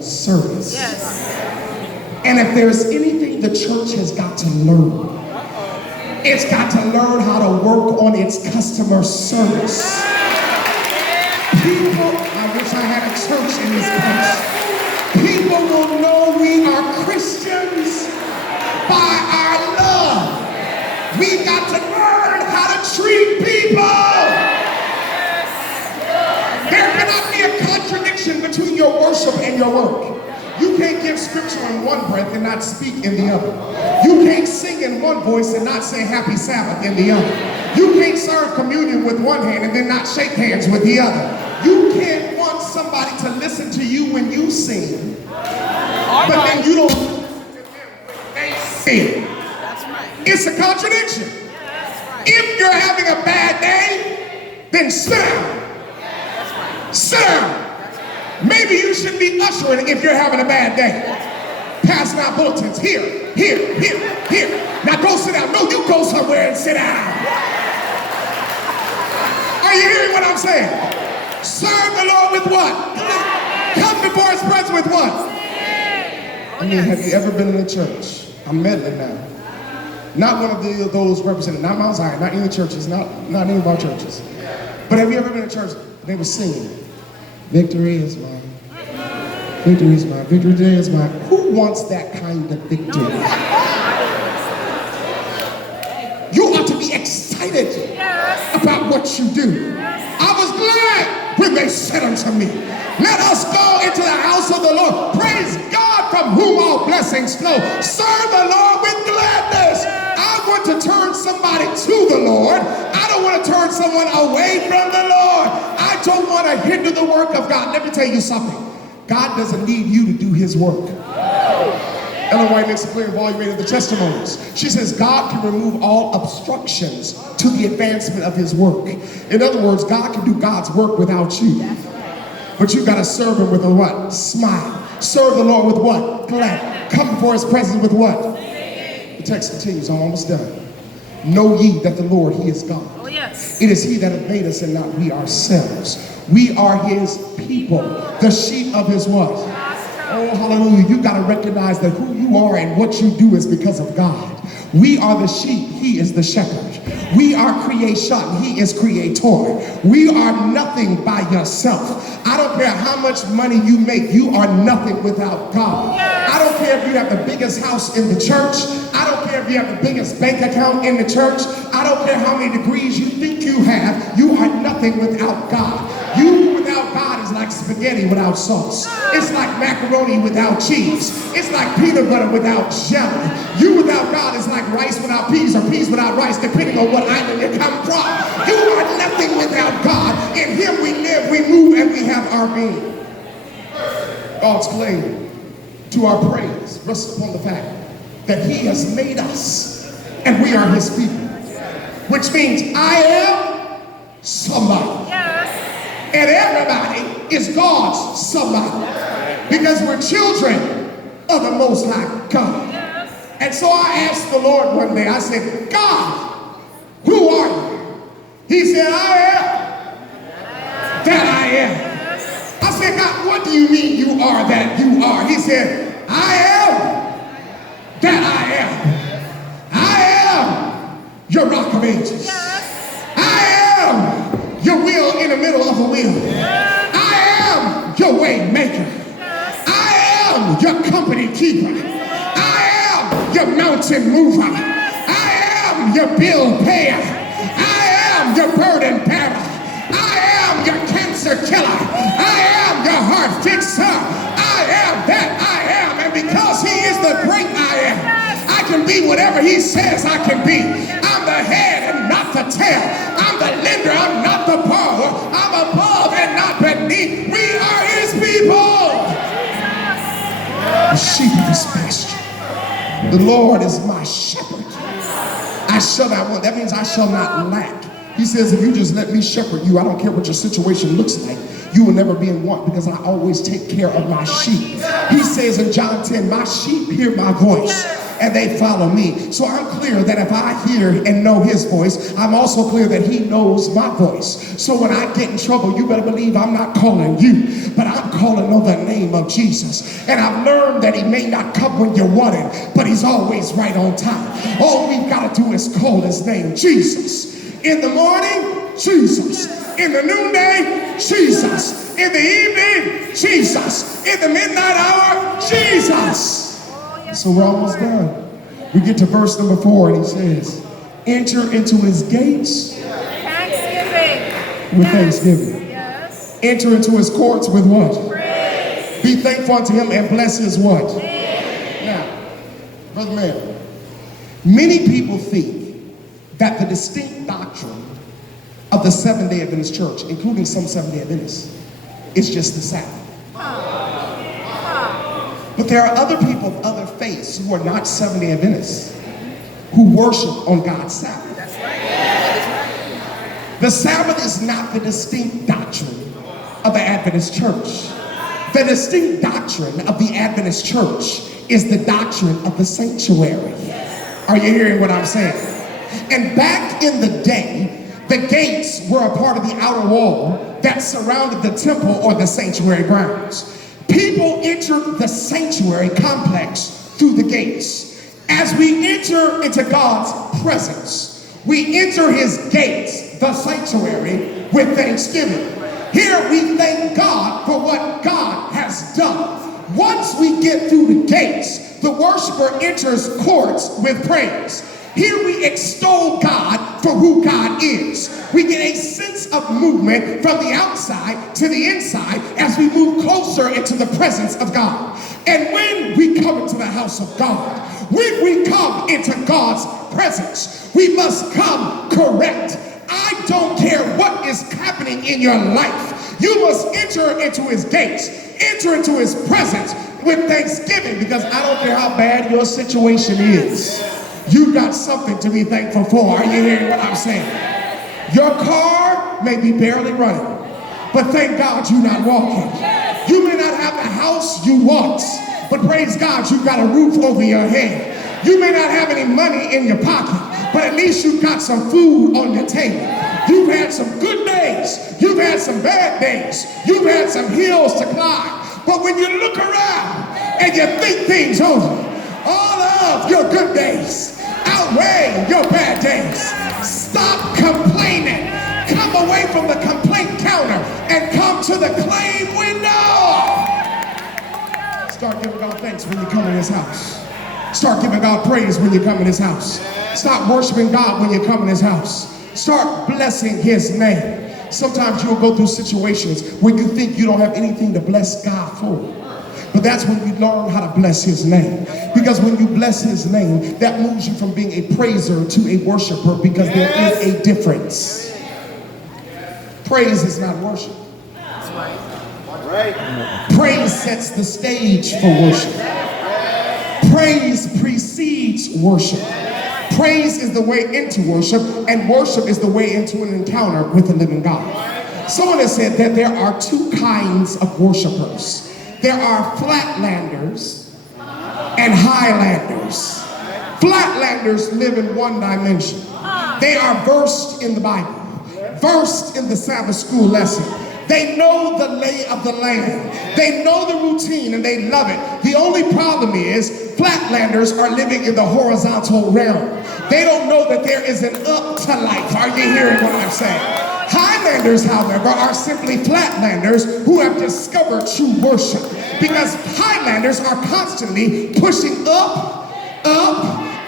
service. And if there's anything the church has got to learn, it's got to learn how to work on its customer service. People, I wish I had a church in this place. People will know we are Christians by our love. We've got to learn how to treat people. There cannot be a contradiction between your worship and your work. You can't give scripture in one breath and not speak in the other. You can't sing in one voice and not say happy Sabbath in the other. You can't serve communion with one hand and then not shake hands with the other. You can't want somebody to listen to you when you sing, but then you don't listen to them when they sing. It's a contradiction. If you're having a bad day, then sit down. Sit down. Maybe you should be ushering if you're having a bad day. Passing out bulletins. Here, here, here, here. Now go sit down. No, you go somewhere and sit down. Are you hearing what I'm saying? Serve the Lord with what? Come before his presence with what? I mean, have you ever been in a church? I'm meddling now. Not one of those represented, not Mount Zion, not any churches, not any of our churches. But have you ever been in a church? They were singing, victory is mine. Victory is mine. Victory today is mine. Who wants that kind of victory? You ought to be excited about what you do. I was glad when they said unto me, let us go into the house of the Lord. Praise God from whom all blessings flow. Serve the Lord with gladness. I want to turn somebody to the Lord. I don't want to turn someone away from the Lord. I don't want to hinder the work of God. Let me tell you something. God doesn't need you to do his work. Ellen White makes it clear in Volume 8 of the Testimonies. She says God can remove all obstructions to the advancement of his work. In other words, God can do God's work without you. But you got to serve him with a what? Smile. Serve the Lord with what? Glad. Come before his presence with what? The text continues. I'm almost done. Know ye that the Lord, he is God. Oh, yes. It is he that hath made us and not we ourselves. We are his people, the sheep of his what? Oh, hallelujah. You got to recognize that who you are and what you do is because of God. We are the sheep. He is the shepherd. We are creation. He is creator. We are nothing by yourself. I don't care how much money you make. You are nothing without God. I don't care if you have the biggest house in the church. I don't care if you have the biggest bank account in the church. I don't care how many degrees you think you have. You are nothing without God. You without God is like spaghetti without sauce. It's like macaroni without cheese. It's like peanut butter without jelly. You without God is like rice without peas or peas without rice, depending on what island you come from. You are nothing without God. In him we live, we move, and we have our being. God's claim to our praise rests upon the fact that he has made us and we are his people. Which means I am somebody. And everybody is God's somebody. Because we're children of the Most High God. And so I asked the Lord one day, I said, God, who are you? He said, I am that I am. I said, God, what do you mean you are that you are? He said, I am that I am. I am your rock of ages. I am your wheel in the middle of a wheel. I am your way maker. I am your company keeper. I am your mountain mover. I am your bill payer. I am your burden bearer. I am your cancer killer. I am your heart fixer. I am that I am. And because he is the great I am, I can be whatever he says I can be. I'm the head and not the tail. I'm the lender, I'm not the borrower. I'm above and not beneath. We are his people. The sheep of his pasture. The Lord is my shepherd. I shall not want. That means I shall not lack. He says, if you just let me shepherd you, I don't care what your situation looks like. you will never be in want, because I always take care of my sheep. He says in John 10, my sheep hear my voice and they follow me. So I'm clear that if I hear and know his voice, I'm also clear that he knows my voice. So when I get in trouble, you better believe I'm not calling you, but I'm calling on the name of Jesus. And I've learned that he may not come when you want him, but he's always right on time. All we've got to do is call his name, Jesus. In the morning, Jesus. In the noonday, Jesus. In the evening, Jesus. In the midnight hour, Jesus. So we're almost done. We get to verse number 4, and he says, enter into his gates with thanksgiving. Yes. Enter into his courts with what? Praise. Be thankful unto him and bless his what? Now, brother man, many people think that the distinct doctrine of the Seventh-day Adventist Church, including some Seventh-day Adventists, is just the Sabbath. But there are other people of other faiths who are not Seventh-day Adventists who worship on God's Sabbath. That's right. The Sabbath is not the distinct doctrine of the Adventist Church. The distinct doctrine of the Adventist Church is the doctrine of the sanctuary. Are you hearing what I'm saying? And back in the day, the gates were a part of the outer wall that surrounded the temple or the sanctuary grounds. People entered the sanctuary complex through the gates. As we enter into God's presence, we enter his gates, the sanctuary, with thanksgiving. Here we thank God for what God has done. Once we get through the gates, the worshiper enters courts with praise. Here we extol God for who God is. We get a sense of movement from the outside to the inside as we move closer into the presence of God. And when we come into the house of God, when we come into God's presence, we must come correct. I don't care what is happening in your life. You must enter into his gates, enter into his presence with thanksgiving, because I don't care how bad your situation is. You got something to be thankful for. Are you hearing what I'm saying? Your car may be barely running, but thank God you're not walking. You may not have the house you want, but praise God you got a roof over your head. You may not have any money in your pocket, but at least you got some food on your table. You've had some good days. You've had some bad days. You've had some hills to climb. But when you look around and you think things over, all of your good days outweigh your bad days. Stop complaining. Come away from the complaint counter and come to the claim window. Start giving God thanks when you come in his house. Start giving God praise when you come in his house. Stop worshiping God when you come in his house. Start blessing his name. Sometimes you'll go through situations where you think you don't have anything to bless God for. But that's when you learn how to bless his name. Because when you bless his name, that moves you from being a praiser to a worshiper, because there is a difference. Praise is not worship. Praise sets the stage for worship. Praise precedes worship. Praise is the way into worship, and worship is the way into an encounter with the living God. Someone has said that there are two kinds of worshipers. There are flatlanders and highlanders. Flatlanders live in one dimension. They are versed in the Bible, versed in the Sabbath school lesson. They know the lay of the land. They know the routine and they love it. The only problem is flatlanders are living in the horizontal realm. They don't know that there is an up to life. Are you hearing what I'm saying? Highlanders, however, are simply flatlanders who have discovered true worship, because highlanders are constantly pushing up,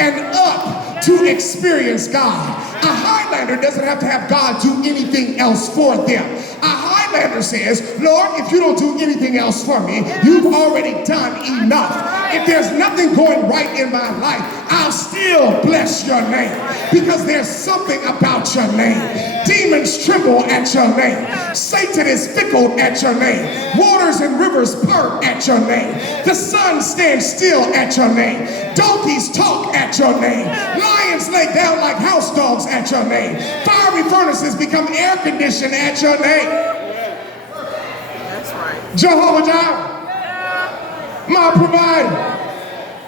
and up to experience God. A Highlander doesn't have to have God do anything else for them. A Highlander says, Lord, if you don't do anything else for me, you've already done enough. If there's nothing going right in my life, I'll still bless your name, because there's something about your name. Demons tremble at your name. Satan is fickle at your name. Waters and rivers part at your name. The sun stands still at your name. Donkeys talk at your name. Lions lay down like house dogs at your name. Fiery furnaces become air conditioned at your name. Jehovah Jireh, my provider.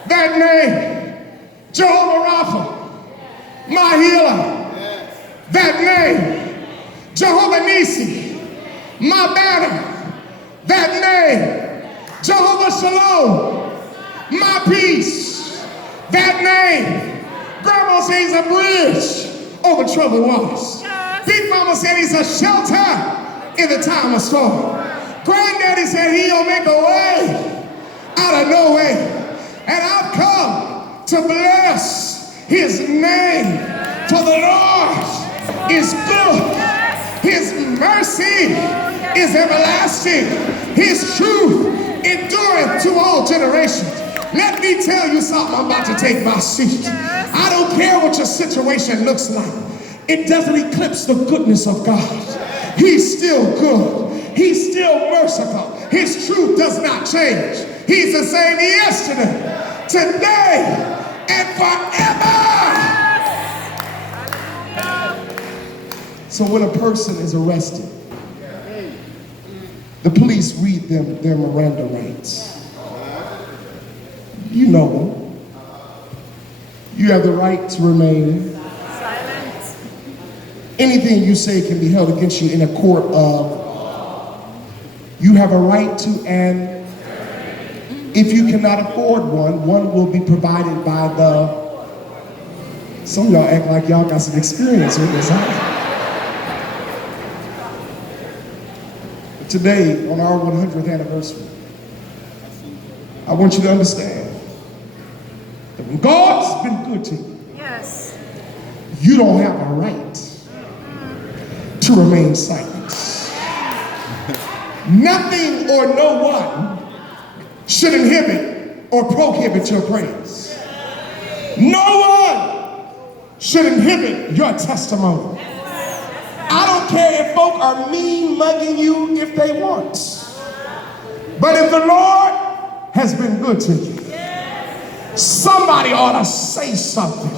That name, Jehovah Rapha, my healer. That name, Jehovah Nisi, my banner. That name, Jehovah Shalom, my peace. That name, Grandma says he's a bridge over troubled waters. Big Mama said he's a shelter in the time of storm. Granddaddy said he'll make a way out of no way. And I've come to bless his name, for the Lord is good. His mercy is everlasting. His truth endureth to all generations. Let me tell you something. I'm about to take my seat. I don't care what your situation looks like. It doesn't eclipse the goodness of God. He's still good. He's still merciful. His truth does not change. He's the same yesterday, today, and forever. So when a person is arrested, the police read them their Miranda rights. You know them. You have the right to remain silent. Anything you say can be held against you in a court of. You have a right to, and if you cannot afford one, one will be provided by the. Some of y'all act like y'all got some experience with this, huh? Today, on our 100th anniversary, I want you to understand that when God's been good to you, yes, you don't have a right to remain silent. Nothing or no one should inhibit or prohibit your praise. No one should inhibit your testimony. I don't care if folk are mean mugging you if they want. But if the Lord has been good to you, somebody ought to say something.